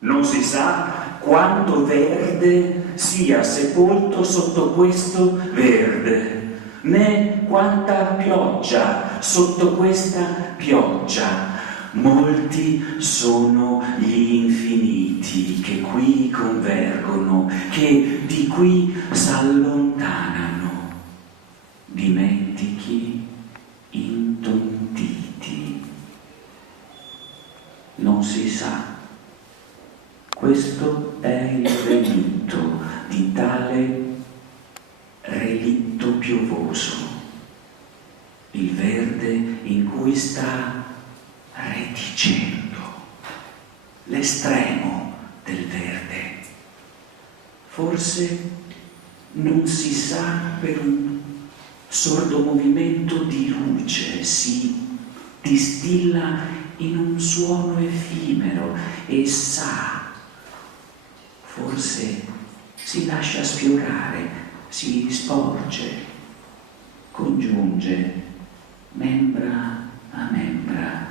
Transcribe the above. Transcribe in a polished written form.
Non si sa quanto verde sia sepolto sotto questo verde, né quanta pioggia sotto questa pioggia. Molti sono gli infiniti che qui convergono, che di qui s'allontanano. Dimentichi intontiti. Non si sa. Questo è il relitto di tale relitto piovoso, il verde in cui sta reticendo, l'estremo del verde. Forse non si sa, per un sordo movimento di luce si distilla in un suono effimero e sa. Forse si lascia sfiorare, si sporge, congiunge membra a membra